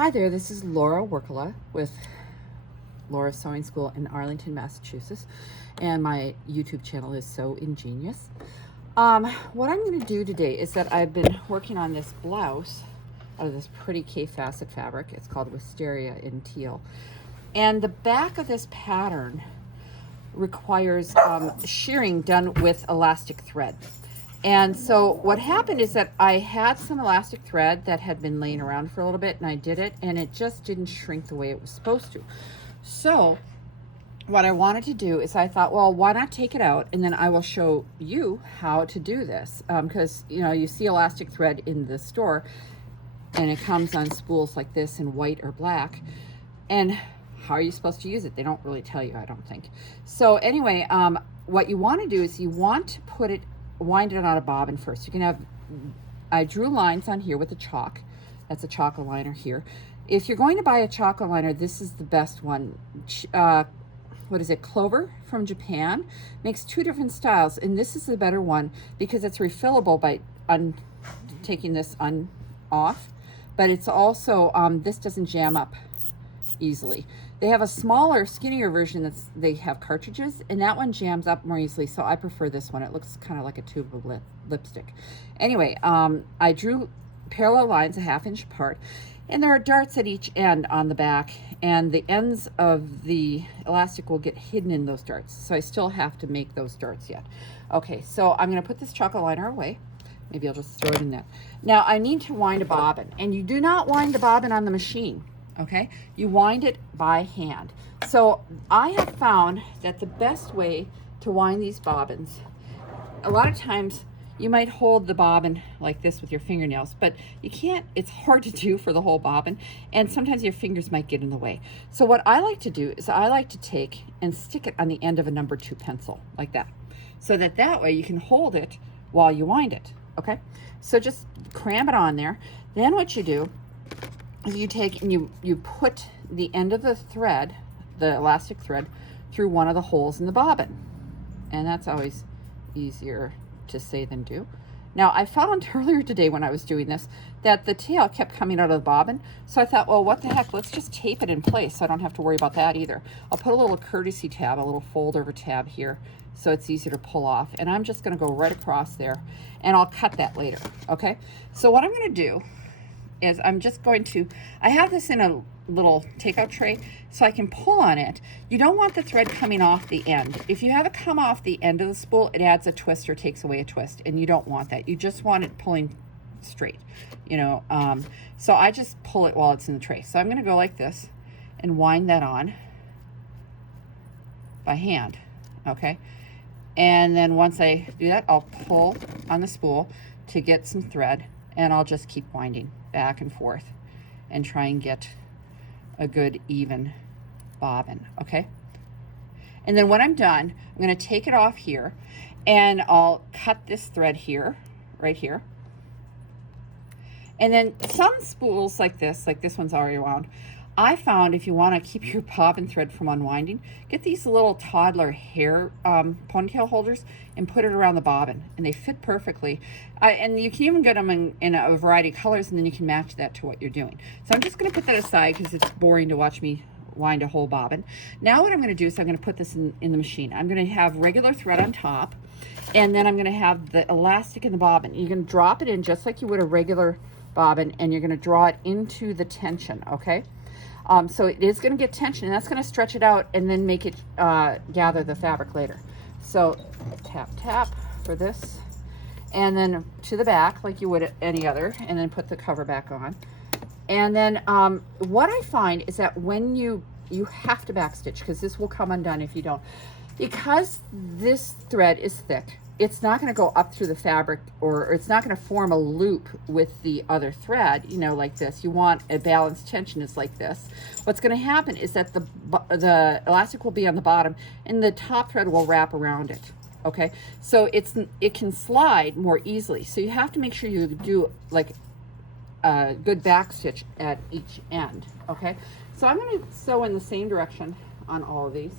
Hi there, this is Laura Workala with Laura's Sewing School in Arlington, Massachusetts, and my YouTube channel is So Ingenious. What I'm going to do today is that I've been working on this blouse out of this pretty K-facet fabric. It's called Wisteria in teal. And the back of this pattern requires shirring done with elastic thread. And so what happened is that I had some elastic thread that had been laying around for a little bit, and I did it, and it just didn't shrink the way it was supposed to. So what I wanted to do is I thought, well, why not take it out, and then I will show you how to do this, because you see elastic thread in the store, and it comes on spools like this in white or black, and how are you supposed to use it? They don't really tell you, I don't think. So anyway, what you want to do is you want to wind it on a bobbin first. You can have, I drew lines on here with a chalk. That's a chalk liner here. If you're going to buy a chalk liner, this is the best one. What is it? Clover from Japan makes two different styles, and this is the better one because it's refillable by taking this off, but it's also, this doesn't jam up easily. They have a smaller, skinnier version they have cartridges, and that one jams up more easily, so I prefer this one. It looks kind of like a tube of lipstick. Anyway, I drew parallel lines a 1/2 inch apart, and there are darts at each end on the back, and the ends of the elastic will get hidden in those darts, so I still have to make those darts yet. Okay, so I'm going to put this chocolate liner away. Maybe I'll just throw it in there. Now I need to wind a bobbin, and you do not wind the bobbin on the machine. Okay, you wind it by hand. So I have found that the best way to wind these bobbins, a lot of times you might hold the bobbin like this with your fingernails, but you can't, it's hard to do for the whole bobbin, and sometimes your fingers might get in the way. So what I like to do is I like to take and stick it on the end of a number 2 pencil, like that, so that way you can hold it while you wind it. Okay, so just cram it on there. Then what you do, you take and you put the end of the thread, the elastic thread, through one of the holes in the bobbin, and that's always easier to say than do. Now I found earlier today when I was doing this that the tail kept coming out of the bobbin, so I thought, well, what the heck, let's just tape it in place so I don't have to worry about that either. I'll put a little courtesy tab, a little fold over tab here, so it's easier to pull off, and I'm just going to go right across there, and I'll cut that later. Okay, so what I'm going to do is I'm just going to, I have this in a little takeout tray so I can pull on it. You don't want the thread coming off the end. If you have it come off the end of the spool, it adds a twist or takes away a twist, and you don't want that. You just want it pulling straight, so I just pull it while it's in the tray. So I'm going to go like this and wind that on by hand. Okay, and then once I do that, I'll pull on the spool to get some thread, and I'll just keep winding back and forth and try and get a good even bobbin. Okay, and then when I'm done, I'm going to take it off here, and I'll cut this thread here, right here. And then some spools like this one's already wound, I found if you want to keep your bobbin thread from unwinding, get these little toddler hair ponytail holders and put it around the bobbin, and they fit perfectly. And you can even get them in a variety of colors, and then you can match that to what you're doing. So I'm just going to put that aside because it's boring to watch me wind a whole bobbin. Now what I'm going to do is I'm going to put this in the machine. I'm going to have regular thread on top, and then I'm going to have the elastic in the bobbin. You're going to drop it in just like you would a regular bobbin, and you're going to draw it into the tension. Okay, so it is going to get tension, and that's going to stretch it out and then make it gather the fabric later. So tap tap for this, and then to the back like you would any other, and then put the cover back on. And then what I find is that when you have to backstitch, because this will come undone if you don't, because this thread is thick, it's not going to go up through the fabric, or it's not going to form a loop with the other thread, like this. You want a balanced tension. It's like this. What's going to happen is that the elastic will be on the bottom, and the top thread will wrap around it. Okay, so it can slide more easily. So you have to make sure you do like a good back stitch at each end. Okay, so I'm going to sew in the same direction on all of these.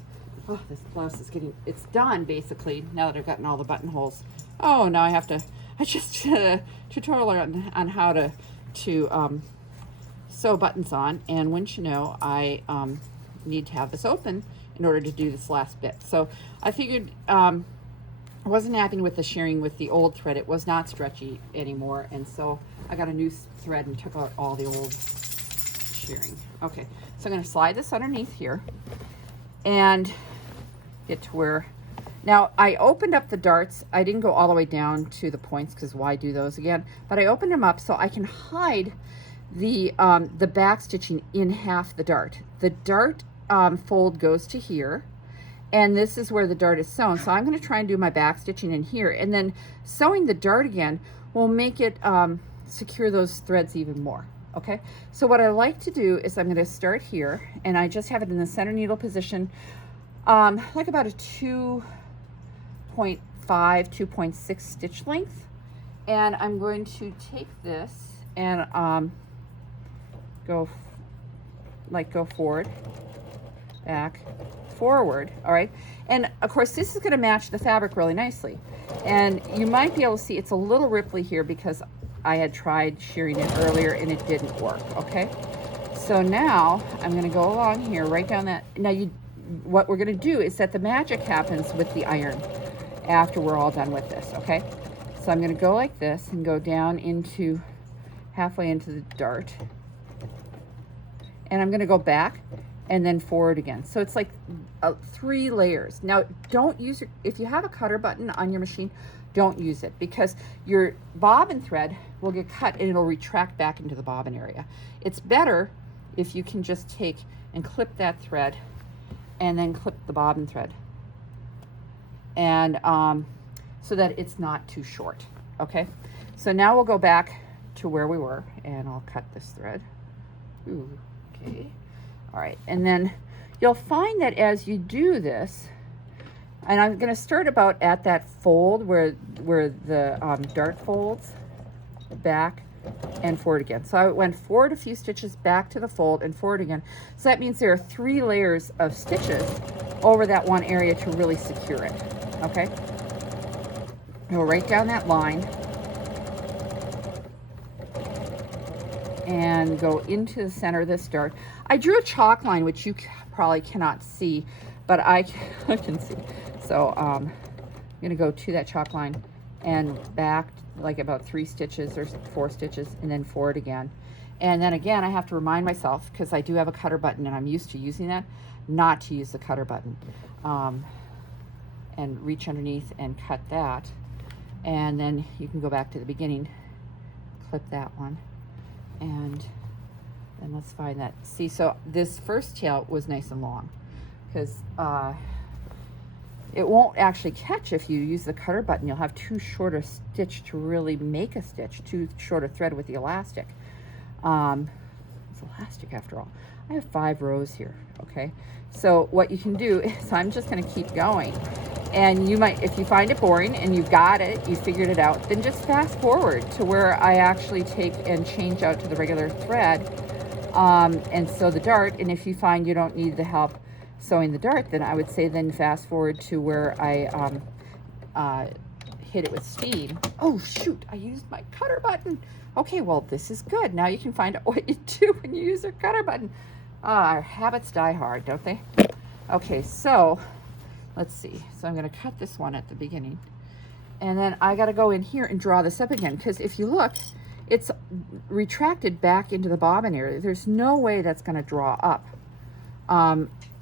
Oh, this blouse is it's done basically now that I've gotten all the buttonholes. Oh, now I just did a tutorial on how to sew buttons on, and wouldn't you know, I need to have this open in order to do this last bit. So I figured I wasn't happy with the shirring with the old thread. It was not stretchy anymore, and so I got a new thread and took out all the old shirring. Okay, so I'm going to slide this underneath here and get to where, now I opened up the darts. I didn't go all the way down to the points because why do those again, but I opened them up so I can hide the back stitching in half the dart. The dart fold goes to here, and this is where the dart is sewn. So I'm going to try and do my back stitching in here, and then sewing the dart again will make it secure those threads even more. Okay, so what I like to do is I'm going to start here, and I just have it in the center needle position, like about a 2.5, 2.6 stitch length, and I'm going to take this and go forward, back, forward. All right, and of course this is going to match the fabric really nicely, and you might be able to see it's a little ripply here because I had tried shirring it earlier and it didn't work. Okay, so now I'm going to go along here right down that. Now what we're going to do is that the magic happens with the iron after we're all done with this. Okay, so I'm going to go like this and go down into halfway into the dart, and I'm going to go back and then forward again. So it's like 3 layers. Now don't use if you have a cutter button on your machine, don't use it, because your bobbin thread will get cut and it'll retract back into the bobbin area. It's better if you can just take and clip that thread and then clip the bobbin thread, and so that it's not too short. Okay, so now we'll go back to where we were, and I'll cut this thread. Ooh, okay, all right, and then you'll find that as you do this, and I'm going to start about at that fold where the dart folds, back and forward again. So I went forward a few stitches, back to the fold, and forward again. So that means there are 3 layers of stitches over that one area to really secure it. Okay, go right down that line and go into the center of this dart. I drew a chalk line, which you probably cannot see, but I can see. So I'm going to go to that chalk line and back like about 3 stitches or 4 stitches, and then forward again. And then again, I have to remind myself, because I do have a cutter button and I'm used to using that, not to use the cutter button, and reach underneath and cut that. And then you can go back to the beginning, clip that one, and then let's find that. See, so this first tail was nice and long, because it won't actually catch if you use the cutter button. You'll have too short a stitch to really make a stitch, too short a thread with the elastic. It's elastic after all. I have 5 rows here, okay? So what you can do is, I'm just gonna keep going. And you might, if you find it boring and you've got it, you figured it out, then just fast forward to where I actually take and change out to the regular thread, and sew the dart. And if you find you don't need the help sewing the dart, then I would say then fast forward to where I hit it with speed. Oh shoot, I used my cutter button. Okay, well this is good. Now you can find out what you do when you use your cutter button. Our habits die hard, don't they? Okay, so let's see. So I'm going to cut this one at the beginning, and then I got to go in here and draw this up again, because if you look, it's retracted back into the bobbin area. There's no way that's going to draw up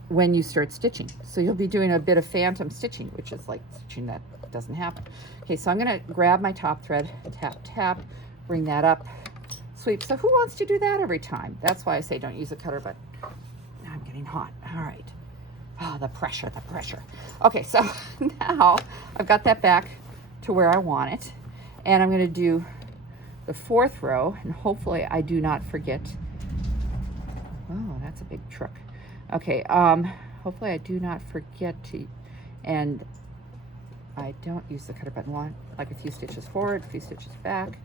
when you start stitching. So you'll be doing a bit of phantom stitching, which is like stitching that doesn't happen. Okay, so I'm going to grab my top thread, tap, tap, bring that up, sweep. So who wants to do that every time? That's why I say don't use a cutter, but now I'm getting hot. All right. Oh, the pressure, the pressure. Okay, so now I've got that back to where I want it, and I'm going to do the 4th row, and hopefully I do not forget. Oh, that's a big trick. Okay, hopefully I do not forget to, and I don't use the cutter button one, like a few stitches forward, a few stitches back,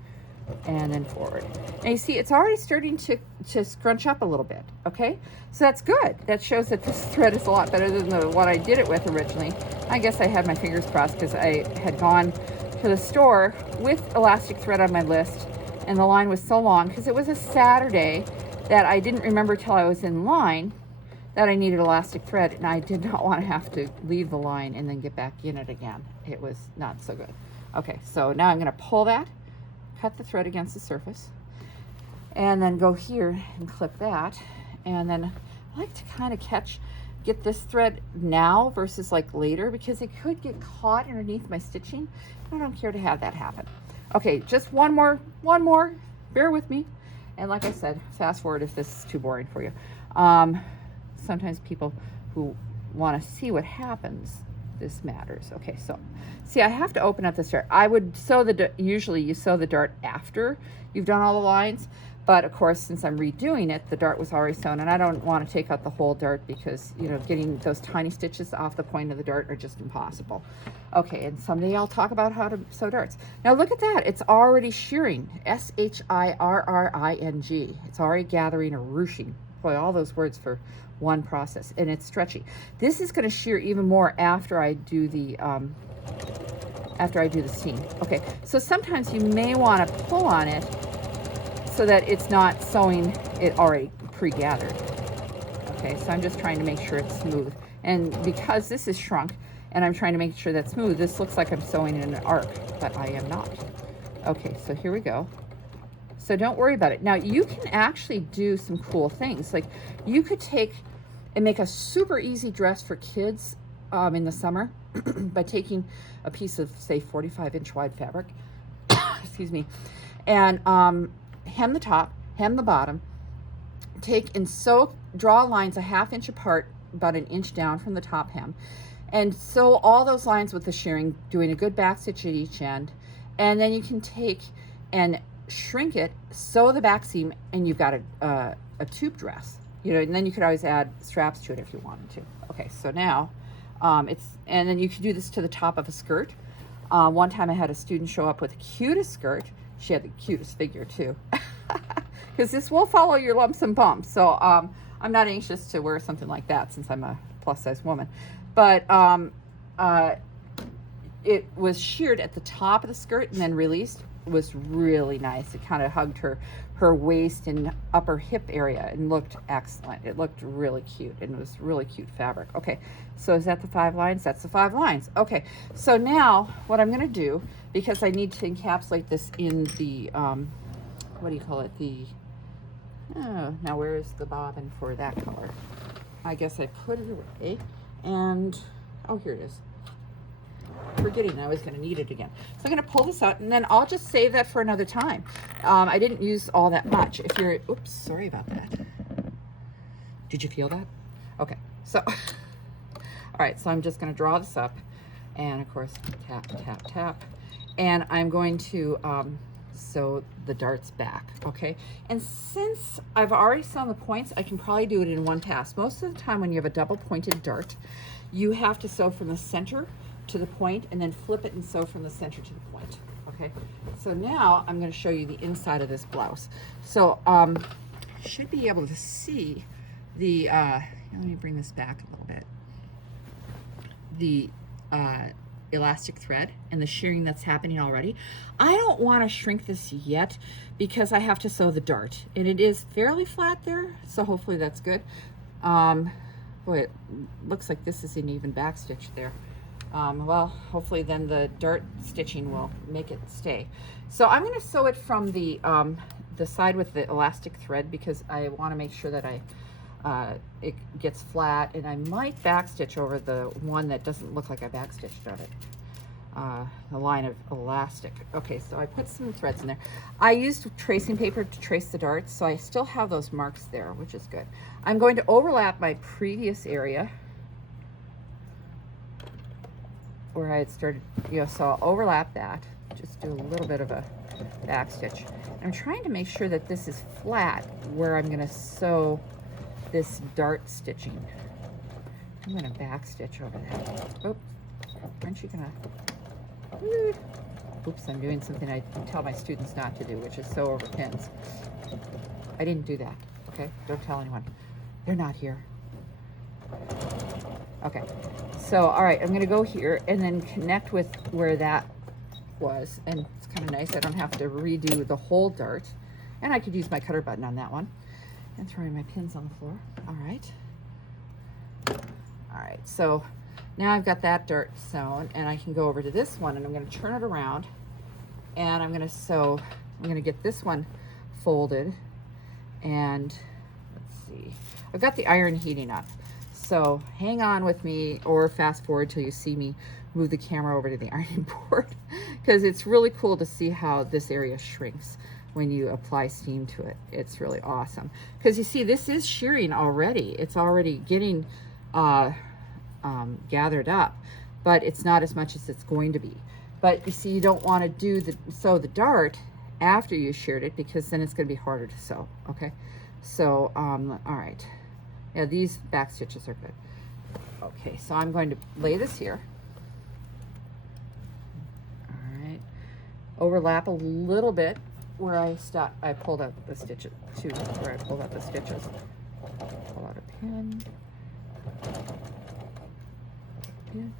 and then forward. And you see it's already starting to scrunch up a little bit. Okay, so that's good. That shows that this thread is a lot better than the one I did it with originally. I guess I had my fingers crossed because I had gone to the store with elastic thread on my list, and the line was so long because it was a Saturday that I didn't remember till I was in line that I needed elastic thread, and I did not want to have to leave the line and then get back in it again. It was not so good. Okay, so now I'm going to pull that, cut the thread against the surface, and then go here and clip that. And then I like to kind of get this thread now versus like later, because it could get caught underneath my stitching. I don't care to have that happen. Okay, just one more, bear with me. And like I said, fast forward if this is too boring for you. Sometimes people who want to see what happens, this matters. Okay, so see, I have to open up this dart. I would sew usually you sew the dart after you've done all the lines, but of course, since I'm redoing it, the dart was already sewn, and I don't want to take out the whole dart because, you know, getting those tiny stitches off the point of the dart are just impossible. Okay, and someday I'll talk about how to sew darts. Now look at that, it's already shirring, S-H-I-R-R-I-N-G. It's already gathering or ruching. Boy, all those words for one process, and it's stretchy. This is going to shear even more after I do the seam. Okay, so sometimes you may want to pull on it so that it's not sewing it already pre-gathered. Okay, so I'm just trying to make sure it's smooth, and because this is shrunk and I'm trying to make sure that's smooth, this looks like I'm sewing in an arc, but I am not. Okay, so here we go. So don't worry about it. Now you can actually do some cool things. Like you could take and make a super easy dress for kids in the summer by taking a piece of, say, 45-inch wide fabric, excuse me, and hem the top, hem the bottom, take and sew, draw lines a 1/2 inch apart, about 1 inch down from the top hem, and sew all those lines with the shirring, doing a good back stitch at each end. And then you can take and shrink it, sew the back seam, and you've got a tube dress, you know, and then you could always add straps to it if you wanted to. Okay, so now and then you can do this to the top of a skirt. One time I had a student show up with the cutest skirt. She had the cutest figure too, because this will follow your lumps and bumps. So I'm not anxious to wear something like that since I'm a plus size woman, but it was sheared at the top of the skirt and then released. It was really nice. It kind of hugged her waist and upper hip area and looked excellent. It looked really cute, and it was really cute fabric. Okay, so is that the 5 lines? That's the 5 lines. Okay, so now what I'm going to do, because I need to encapsulate this in the what do you call it, the now where is the bobbin for that color? I guess I put it away, and oh, here it is. Forgetting I was going to need it again. So I'm going to pull this out, and then I'll just save that for another time. I didn't use all that much. If you're, oops, sorry about that. Did you feel that? Okay, so, all right, so I'm just going to draw this up, and of course, tap, tap, tap, and I'm going to sew the darts back, okay? And since I've already sewn the points, I can probably do it in one pass. Most of the time when you have a double pointed dart, you have to sew from the center to the point and then flip it and sew from the center to the point. Okay, so now I'm going to show you the inside of this blouse. So you should be able to see the let me bring this back a little bit, the elastic thread and the shirring that's happening already. I don't want to shrink this yet because I have to sew the dart, and it is fairly flat there, so hopefully that's good. Boy, it looks like this is an even back stitch there. Well, hopefully then the dart stitching will make it stay. So I'm going to sew it from the side with the elastic thread, because I want to make sure that it gets flat, and I might back stitch over the one that doesn't look like I back stitched on it. A line of elastic. Okay, so I put some threads in there. I used tracing paper to trace the darts, so I still have those marks there, which is good. I'm going to overlap my previous area where I had started, you know, so I'll overlap that, just do a little bit of a back stitch. I'm trying to make sure that this is flat where I'm going to sew this dart stitching. I'm going to back stitch over that. Oops, aren't you going to? Oops, I'm doing something I tell my students not to do, which is sew over pins. I didn't do that, okay? Don't tell anyone. They're not here. Okay, so all right, I'm going to go here and then connect with where that was, and it's kind of nice. I don't have to redo the whole dart, and I could use my cutter button on that one. And throwing my pins on the floor. All right. All right, so now I've got that dart sewn, and I can go over to this one, and I'm going to turn it around, and I'm going to sew. I'm going to get this one folded, and let's see. I've got the iron heating up, so hang on with me, or fast forward till you see me move the camera over to the ironing board, because it's really cool to see how this area shrinks when you apply steam to it. It's really awesome, because you see this is shearing already. It's already getting gathered up, but it's not as much as it's going to be. But you see, you don't want to sew the dart after you sheared it, because then it's going to be harder to sew. Okay, so all right, yeah, these back stitches are good. Okay, so I'm going to lay this here. All right, overlap a little bit where I pulled out the stitches too, where I pulled out the stitches. Pull out a pin. Pin.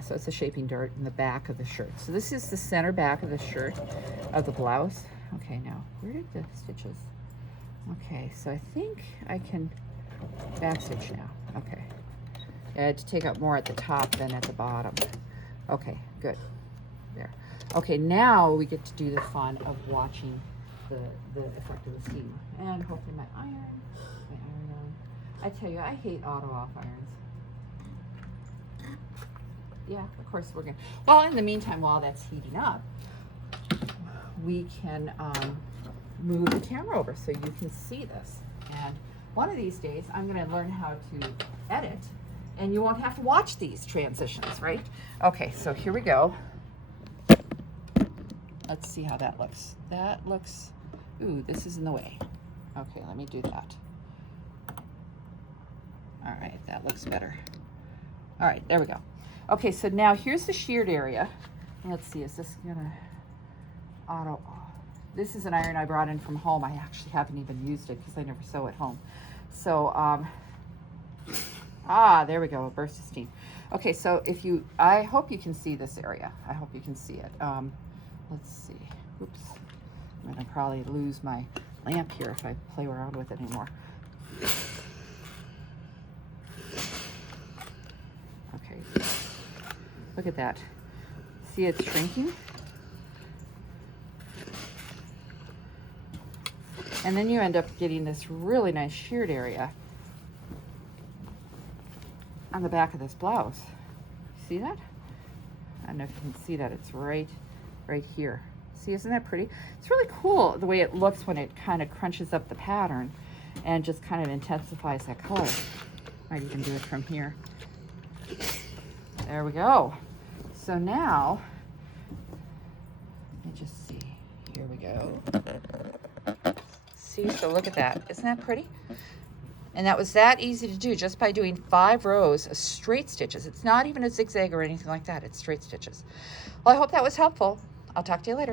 So it's a shaping dart in the back of the shirt. So this is the center back of the shirt, of the blouse. Okay, now where did the stitches? Okay, so I think I can back stitch now. Okay, I had to take out more at the top than at the bottom. Okay, good. There. Okay, now we get to do the fun of watching the effect of the steam. And hopefully my iron on. I tell you, I hate auto off irons. Yeah, of course we're gonna. Well, in the meantime, while that's heating up, we can move the camera over so you can see this. And one of these days, I'm gonna learn how to edit, and you won't have to watch these transitions, right? Okay, so here we go. Let's see how that looks. That looks, ooh, this is in the way. Okay, let me do that. All right, that looks better. All right, there we go. Okay, so now here's the sheared area. Let's see, is this gonna auto? This is an iron I brought in from home. I actually haven't even used it because I never sew at home. So, there we go, a burst of steam. Okay, so I hope you can see this area. I hope you can see it. Let's see, oops. I'm gonna probably lose my lamp here if I play around with it anymore. Okay, look at that. See, it's shrinking. And then you end up getting this really nice sheared area on the back of this blouse. See that? I don't know if you can see that. It's right here. See, isn't that pretty? It's really cool the way it looks when it kind of crunches up the pattern and just kind of intensifies that color. Might even do it from here. There we go. So now, let me just see. Here we go. See, so look at that. Isn't that pretty? And that was that easy to do just by doing 5 rows of straight stitches. It's not even a zigzag or anything like that. It's straight stitches. Well, I hope that was helpful. I'll talk to you later.